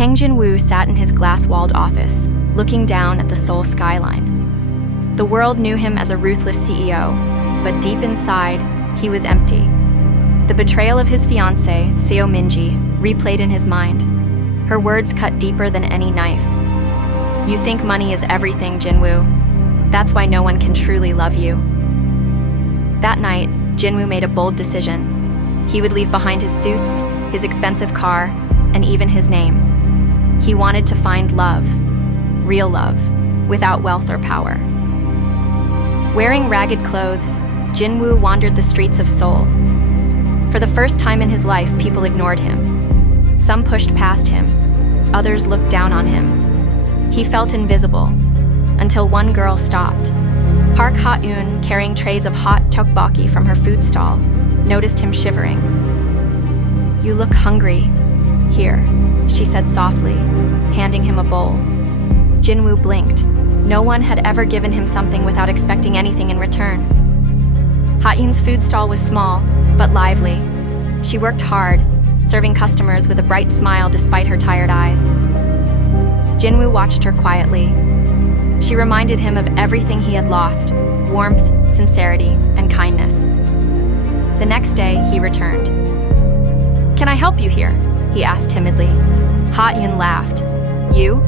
Kang Jin-woo sat in his glass-walled office, looking down at the Seoul skyline. The world knew him as a ruthless CEO, but deep inside, he was empty. The betrayal of his fiancée, Seo Min-ji, replayed in his mind. Her words cut deeper than any knife. "You think money is everything, Jin-woo. That's why no one can truly love you." That night, Jin-woo made a bold decision. He would leave behind his suits, his expensive car, and even his name. He wanted to find love, real love, without wealth or power. Wearing ragged clothes, Jin-woo wandered the streets of Seoul. For the first time in his life, people ignored him. Some pushed past him, others looked down on him. He felt invisible, until one girl stopped. Park Ha-eun, carrying trays of hot tteokbokki from her food stall, noticed him shivering. "You look hungry. Here," she said softly, handing him a bowl. Jin-woo blinked. No one had ever given him something without expecting anything in return. Ha-eun's food stall was small, but lively. She worked hard, serving customers with a bright smile despite her tired eyes. Jin-woo watched her quietly. She reminded him of everything he had lost: warmth, sincerity, and kindness. The next day, he returned. "Can I help you here?" he asked timidly. Ha-eun laughed. "You?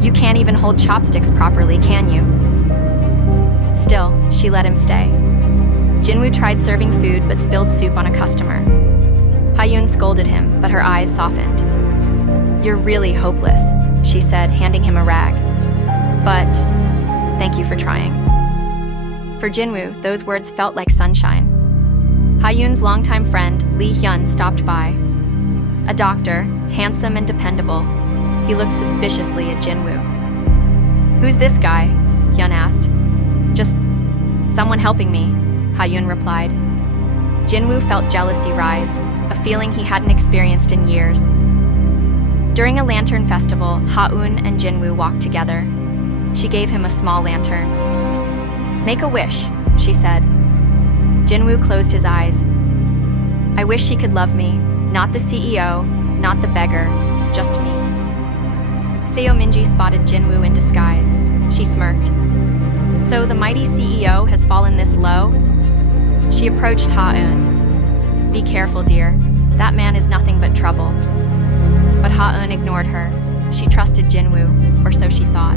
You can't even hold chopsticks properly, can you?" Still, she let him stay. Jin-woo tried serving food but spilled soup on a customer. Ha-eun scolded him, but her eyes softened. "You're really hopeless," she said, handing him a rag. "But thank you for trying." For Jin-woo, those words felt like sunshine. Ha-eun's longtime friend, Lee Hyun, stopped by. A doctor, handsome and dependable. He looked suspiciously at Jin-woo. "Who's this guy?" Hyun asked. "Just someone helping me," Ha-eun replied. Jin-woo felt jealousy rise, a feeling he hadn't experienced in years. During a lantern festival, Ha-eun and Jin-woo walked together. She gave him a small lantern. "Make a wish," she said. Jin-woo closed his eyes. "I wish she could love me, not the CEO, not the beggar, just me." Seo Min-ji spotted Jin-woo in disguise. She smirked. "So the mighty CEO has fallen this low?" She approached Ha-eun. "Be careful, dear. That man is nothing but trouble." But Ha-eun ignored her. She trusted Jin-woo, or so she thought.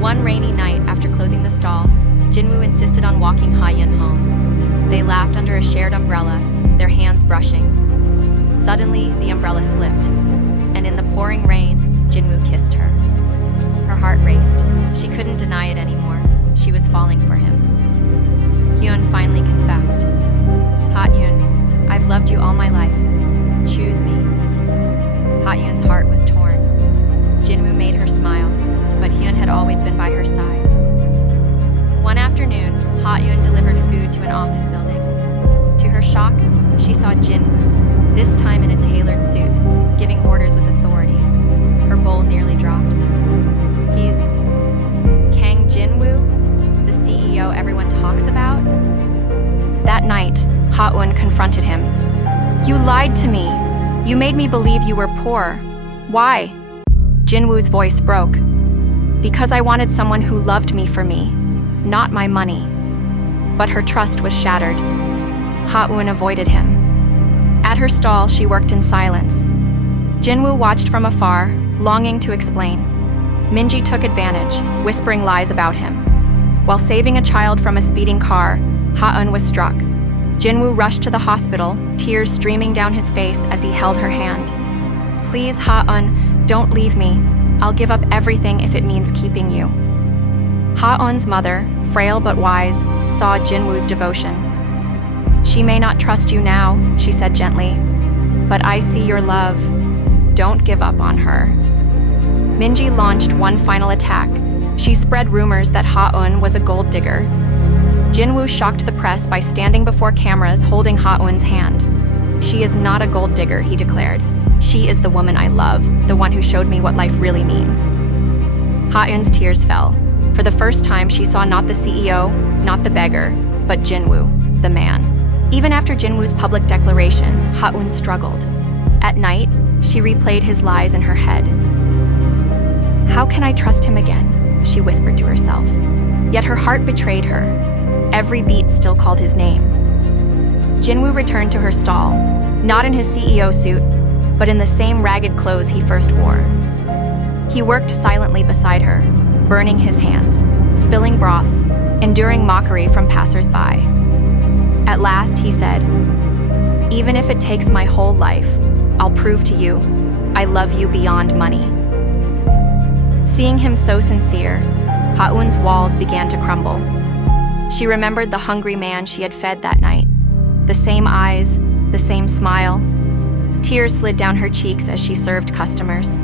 One rainy night, after closing the stall, Jin-woo insisted on walking Ha-eun home. They laughed under a shared umbrella, their hands brushing. Suddenly, the umbrella slipped, and in the pouring rain, Jin-woo kissed her. Her heart raced. She couldn't deny it anymore. She was falling for him. Hyun finally confessed. "Ha-eun, I've loved you all my life. Choose me." Ha-eun's heart was torn. Jin-woo made her smile, but Hyun had always been by her side. One afternoon, Ha-eun delivered food to an office building. To her shock, she saw Jin-woo, this time in a tailored suit, giving orders with authority. Her bowl nearly dropped. "He's Kang Jin-woo, the CEO everyone talks about?" That night, Ha-eun confronted him. "You lied to me. You made me believe you were poor. Why?" Jin-woo's voice broke. "Because I wanted someone who loved me for me, not my money." But her trust was shattered. Ha-eun avoided him. At her stall, she worked in silence. Jin-woo watched from afar, longing to explain. Min-ji took advantage, whispering lies about him. While saving a child from a speeding car, Ha-eun was struck. Jin-woo rushed to the hospital, tears streaming down his face as he held her hand. "Please, Ha-eun, don't leave me. I'll give up everything if it means keeping you." Ha-eun's mother, frail but wise, saw Jin-woo's devotion. "She may not trust you now," she said gently, "but I see your love. Don't give up on her." Min-ji launched one final attack. She spread rumors that Ha-eun was a gold digger. Jin-woo shocked the press by standing before cameras holding Ha-eun's hand. "She is not a gold digger," he declared. "She is the woman I love, the one who showed me what life really means." Ha-eun's tears fell. For the first time, she saw not the CEO, not the beggar, but Jin-woo, the man. Even after Jin-woo's public declaration, Ha-eun struggled. At night, She replayed his lies in her head. How can I trust him again? She whispered to herself. Yet her heart betrayed her. Every beat still called his name. Jinwoo returned to her stall, not in his CEO suit, but in the same ragged clothes he first wore. He worked silently beside her, burning his hands, spilling broth, enduring mockery from passers-by. At last, he said, "Even if it takes my whole life, I'll prove to you I love you beyond money." Seeing him so sincere, Ha-eun's walls began to crumble. She remembered the hungry man she had fed that night. The same eyes, the same smile. Tears slid down her cheeks as she served customers.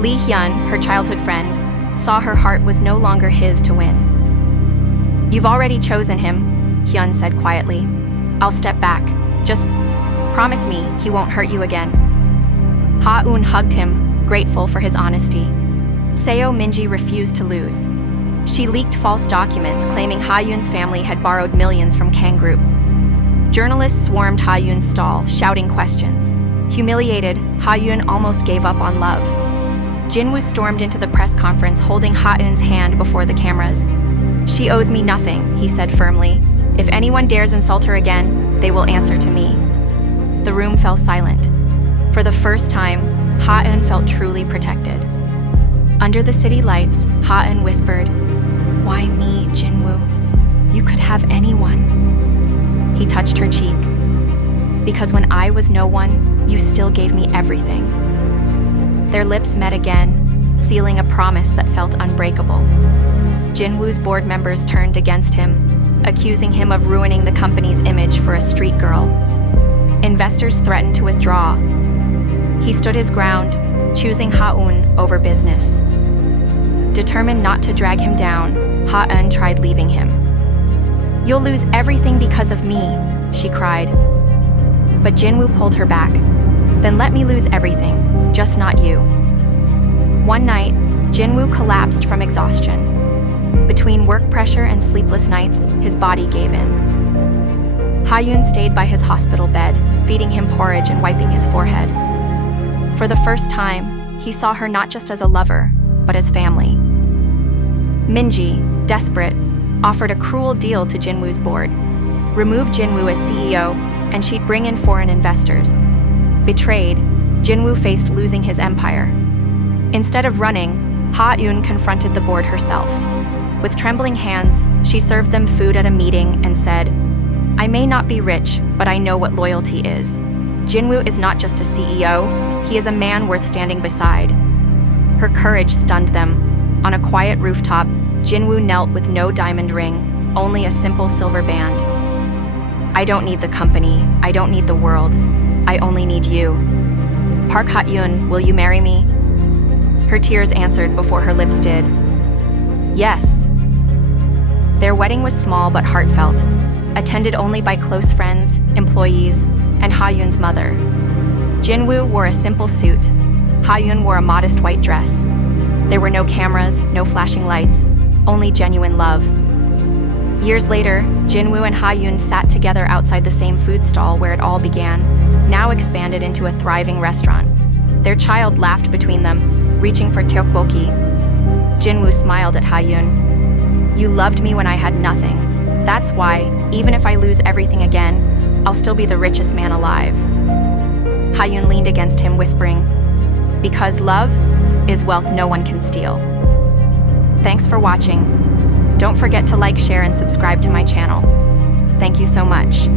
Lee Hyun, her childhood friend, saw her heart was no longer his to win. "You've already chosen him," Hyun said quietly. "I'll step back. Just promise me he won't hurt you again." Ha-eun hugged him, grateful for his honesty. Seo Minji refused to lose. She leaked false documents claiming Ha-eun's family had borrowed millions from Kang Group. Journalists swarmed Ha-eun's stall, shouting questions. Humiliated, Ha-eun almost gave up on love. Jinwoo stormed into the press conference holding Ha-eun's hand before the cameras. "She owes me nothing," he said firmly. "If anyone dares insult her again, they will answer to me." The room fell silent. For the first time, Ha-eun felt truly protected. Under the city lights, Ha-eun whispered, "Why me, Jinwoo? You could have anyone." He touched her cheek. "Because when I was no one, you still gave me everything." Their lips met again, sealing a promise that felt unbreakable. Jinwoo's board members turned against him, accusing him of ruining the company's image for a street girl. Investors threatened to withdraw. He stood his ground, choosing Ha-eun over business. Determined not to drag him down, Ha-eun tried leaving him. "You'll lose everything because of me," she cried. But Jinwoo pulled her back. "Then let me lose everything, just not you." One night, Jinwoo collapsed from exhaustion. Between work pressure and sleepless nights, his body gave in. Ha-eun stayed by his hospital bed, feeding him porridge and wiping his forehead. For the first time, he saw her not just as a lover, but as family. Minji, desperate, offered a cruel deal to Jinwoo's board. Remove Jinwoo as CEO, and she'd bring in foreign investors. Betrayed, Jinwoo faced losing his empire. Instead of running, Ha-eun confronted the board herself. With trembling hands, she served them food at a meeting and said, "I may not be rich, but I know what loyalty is. Jinwoo is not just a CEO, he is a man worth standing beside." Her courage stunned them. On a quiet rooftop, Jinwoo knelt with no diamond ring, only a simple silver band. "I don't need the company, I don't need the world, I only need you. Park Ha-eun, will you marry me?" Her tears answered before her lips did. "Yes." Their wedding was small but heartfelt, attended only by close friends, employees, and Ha-eun's mother. Jinwoo wore a simple suit. Ha-eun wore a modest white dress. There were no cameras, no flashing lights, only genuine love. Years later, Jinwoo and Ha-eun sat together outside the same food stall where it all began, now expanded into a thriving restaurant. Their child laughed between them, reaching for tteokbokki. Jinwoo smiled at Ha-eun. "You loved me when I had nothing. That's why, even if I lose everything again, I'll still be the richest man alive." Ha-eun leaned against him, whispering, "Because love is wealth no one can steal." Thanks for watching. Don't forget to like, share, and subscribe to my channel. Thank you so much.